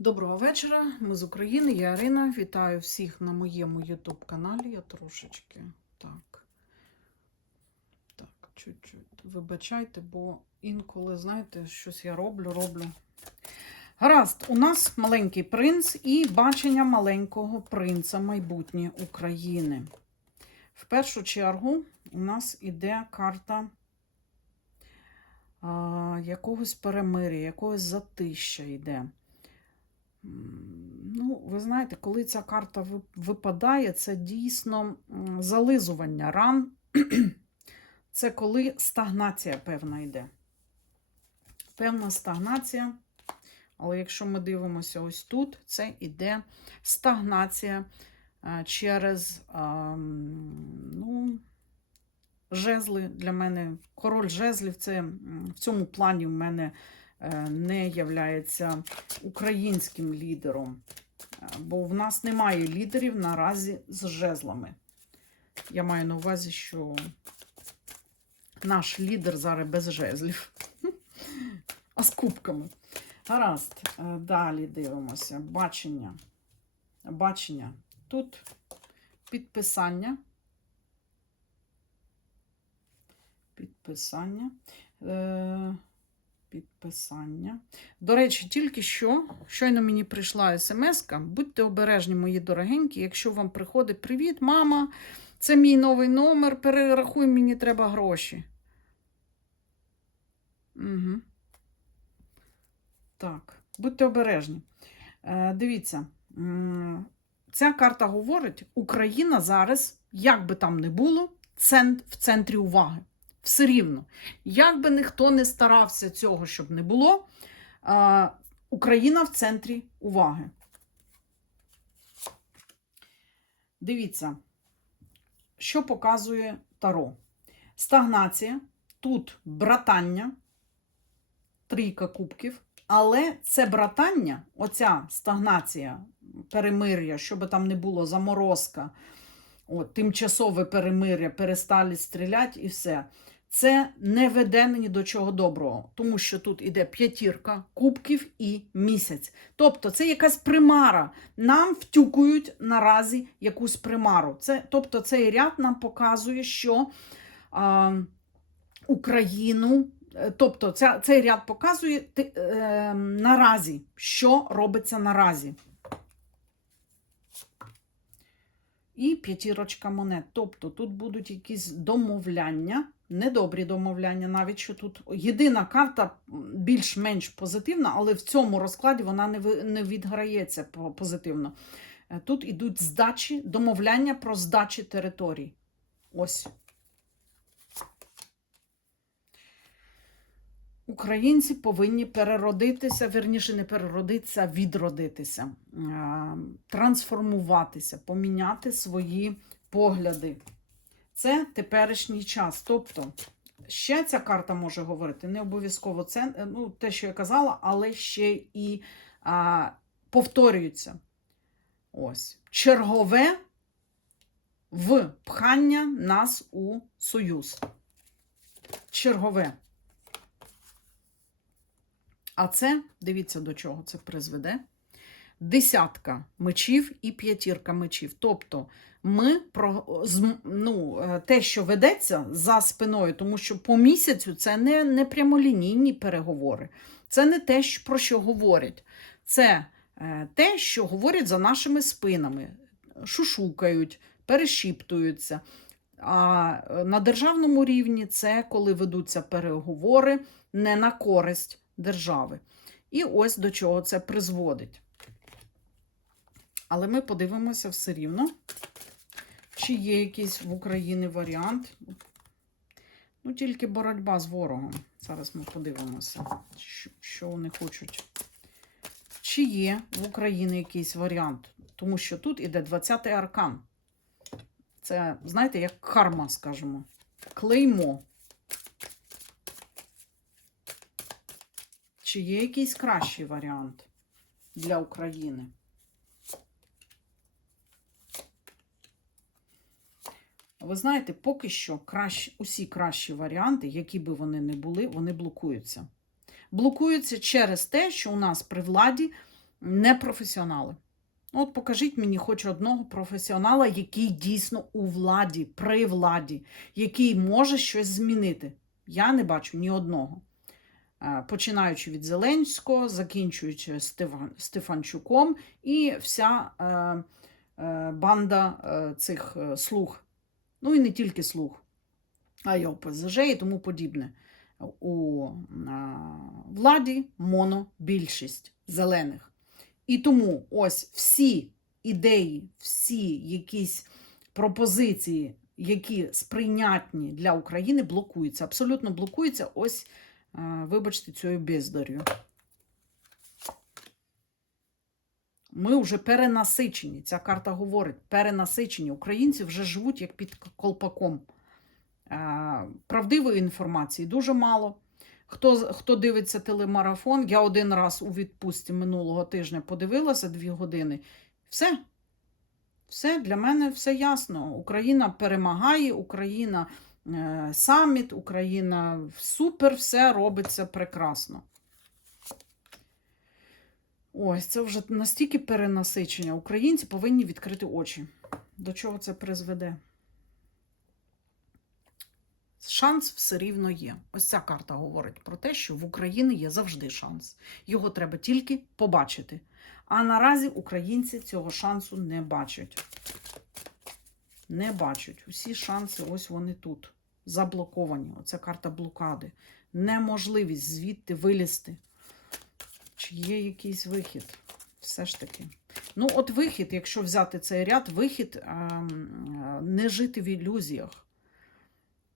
Доброго вечора, ми з України, я Ірина. Вітаю всіх на моєму YouTube каналі. Я трошечки так. Так, чуть-чуть. Вибачайте, бо інколи, знаєте, щось я роблю, роблю. Гаразд, у нас маленький принц і бачення маленького принца майбутнє України. В першу чергу у нас іде карта а, якогось перемир'я, якогось затища йде. Ну, ви знаєте, коли ця карта випадає, це дійсно зализування ран. Це коли стагнація певна йде. Певна стагнація. Але якщо ми дивимося ось тут, це йде стагнація е, через ну, жезли для мене. Король жезлів це в цьому плані в мене не являється українським лідером. Е, Бо в нас немає лідерів наразі з жезлами. Я маю на увазі, що наш лідер зараз без жезлів, а з кубками. Гаразд, е, далі дивимося. Бачення. Бачення. Тут підписання. Підписання. Підписання. До речі, тільки що, щойно мені прийшла смс-ка. Будьте обережні, мої дорогенькі, якщо вам приходить привіт, мама, це мій новий номер, перерахуй, мені треба гроші. Угу. Так, будьте обережні. Е, дивіться, ця карта говорить, Україна зараз, як би там не було, в центрі уваги. Все рівно. Як би ніхто не старався цього, щоб не було, Україна в центрі уваги. Дивіться, що показує Таро. Стагнація, тут братання, трійка кубків, але це братання, оця стагнація, перемир'я, що би там не було, заморозка, от, тимчасове перемир'я, перестали стріляти і все. Це не веде ні до чого доброго, тому що тут іде п'ятірка кубків і місяць. Тобто це якась примара. Нам втюкують наразі якусь примару. Це, тобто цей ряд нам показує, що а, Україну, е, тобто ця, цей ряд показує е, наразі, що робиться наразі. І п'ятірочка монет. Тобто тут будуть якісь домовляння, недобрі домовляння, навіть що тут єдина карта більш-менш позитивна, але в цьому розкладі вона не, відграється позитивно. Е, Тут ідуть здачі, домовляння про здачі територій. Ось. Українці повинні переродитися, верніше не переродитися, а відродитися, трансформуватися, поміняти свої погляди. Це теперішній час. Тобто, ще ця карта може говорити, не обов'язково це, ну, те, що я казала, але ще і а, повторюється. Ось. Чергове впхання нас у союз. Чергове. А це, дивіться, до чого це призведе. Десятка мечів і п'ятірка мечів. Тобто ми ну, е, те, що ведеться за спиною, тому що по місяцю це не, не прямолінійні переговори. Це не те, про що говорять. Це е, те, що говорять за нашими спинами, шушукають, перешіптуються. А е, на державному рівні це коли ведуться переговори не на користь держави. І ось до чого це призводить. Але ми подивимося все рівно, чи є якийсь в Україні варіант. Ну, тільки боротьба з ворогом. Зараз ми подивимося, що, вони хочуть. Чи є в Україні якийсь варіант? Тому що тут іде 20-й аркан. Це, знаєте, як карма, скажімо. Клеймо. Чи є якийсь кращий варіант для України? Ви знаєте, поки що кращі, усі кращі варіанти, які би вони не були, вони блокуються. Блокуються через те, що у нас при владі непрофесіонали. От покажіть мені хоч одного професіонала, який дійсно у владі, при владі, який може щось змінити. Я не бачу ні одного. Е, Починаючи від Зеленського, закінчуючи Стефан- Стефанчуком і вся е, е, банда цих слуг. Ну і не тільки слуг, а й ОПЗЖ і тому подібне. У владі монобільшість зелених. І тому ось всі ідеї, всі якісь пропозиції, які сприйнятні для України, блокуються. Абсолютно блокуються. Ось, вибачте, цією бездарю. Ми вже перенасичені. Ця карта говорить, перенасичені. Українці вже живуть як під колпаком. Правдивої інформації дуже мало. Хто, хто дивиться телемарафон, я один раз у відпустці минулого тижня подивилася дві години. Все. Все для мене все ясно. Україна перемагає, Україна саміт, Україна супер, все робиться прекрасно. Ось це вже настільки перенасичення. Українці повинні відкрити очі. До чого це призведе? Шанс все рівно є. Ось ця карта говорить про те, що в Україні є завжди шанс. Його треба тільки побачити. А наразі українці цього шансу не бачать. Не бачать. Усі шанси, ось вони тут. Заблоковані. Оце карта блокади. Неможливість звідти вилізти. Чи є якийсь вихід? Все ж таки. Ну, от вихід, якщо взяти цей ряд, вихід ем, е, не жити в ілюзіях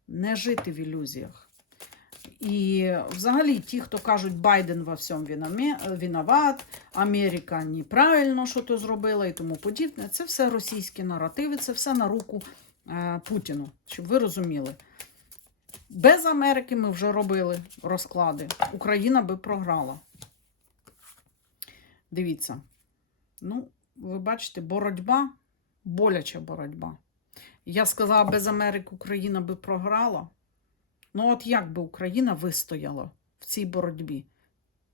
не жити в ілюзіях. І взагалі ті, хто кажуть, Байден во всьому виноват, Америка неправильно що то зробила і тому подібне, це все російські наративи, це все на руку е, Путіну, щоб ви розуміли. Без Америки ми вже робили розклади. Україна би програла. Дивіться. Ну, ви бачите, боротьба, боляча боротьба. Я сказала, без Америки Україна би програла. Ну, от як би Україна вистояла в цій боротьбі?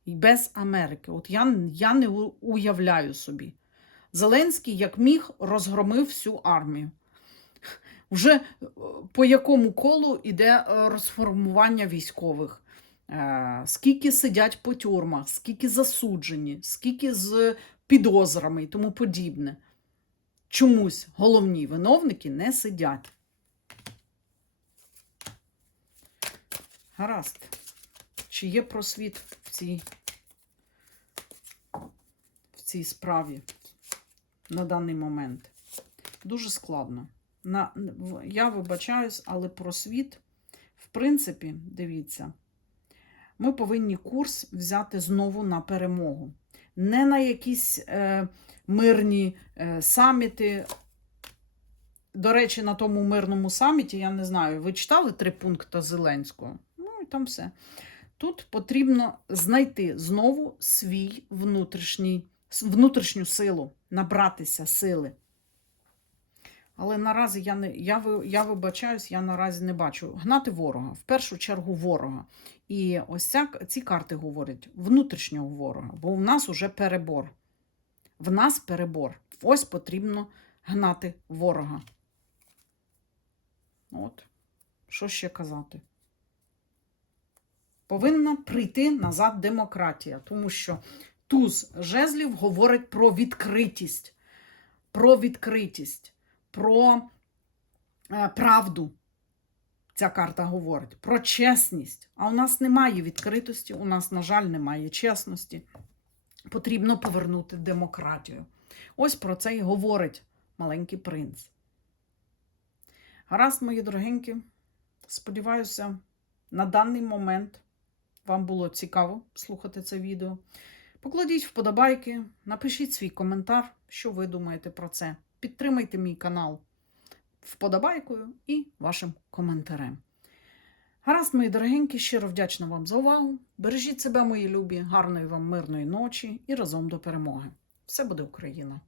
І без Америки. От я, я не уявляю собі. Зеленський, як міг, розгромив всю армію. Вже е, по якому колу йде е, розформування військових? Е, Скільки сидять по тюрмах, скільки засуджені, скільки з підозрами і тому подібне чомусь головні виновники не сидять. Гаразд. Чи є просвіт в цій, в цій справі на даний момент? Дуже складно. На, я вибачаюсь, але просвіт, в принципі, дивіться, ми повинні курс взяти знову на перемогу. Не на якісь е, мирні е, саміти. До речі, на тому мирному саміті, я не знаю, ви читали три пункти Зеленського? Там все. Тут потрібно знайти знову свій внутрішній, внутрішню силу, набратися сили. Але наразі я не я, я вибачаюсь, я наразі не бачу. Гнати ворога, в першу чергу ворога. І ось ця, ці карти говорять внутрішнього ворога, бо в нас уже перебор. В нас перебор. Ось потрібно гнати ворога. От. Що ще казати? Повинна прийти назад демократія, тому що туз жезлів говорить про відкритість, про відкритість, про е, правду. Ця карта говорить про чесність. А у нас немає відкритості, у нас, на жаль, немає чесності. Потрібно повернути демократію. Ось про це і говорить маленький принц. Гаразд, мої дорогенькі, сподіваюся, на даний момент вам було цікаво слухати це відео. Покладіть вподобайки, напишіть свій коментар, що ви думаєте про це. Підтримайте мій канал вподобайкою і вашим коментарем. Гаразд, мої дорогенькі, щиро вдячна вам за увагу. Бережіть себе, мої любі, гарної вам мирної ночі і разом до перемоги. Все буде Україна!